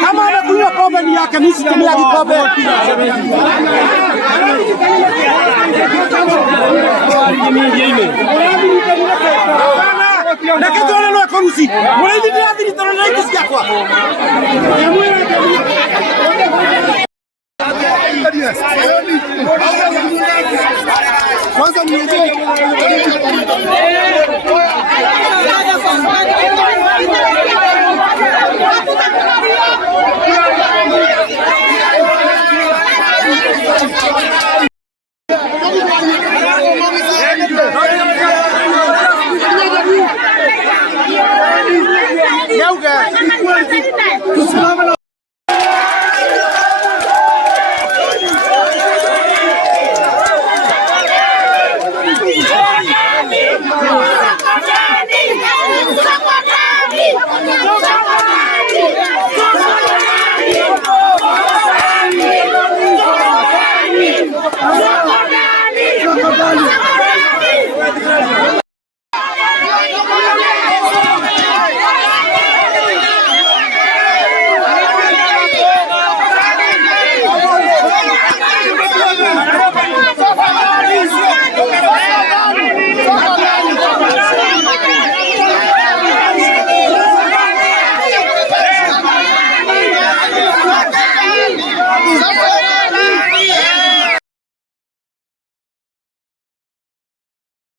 Kama anakunywa pombe ni yake, mimi situmia kikombe. Na kitu ana no korusi. Mwana ndi ndira thiri toro na ikisikia kwa.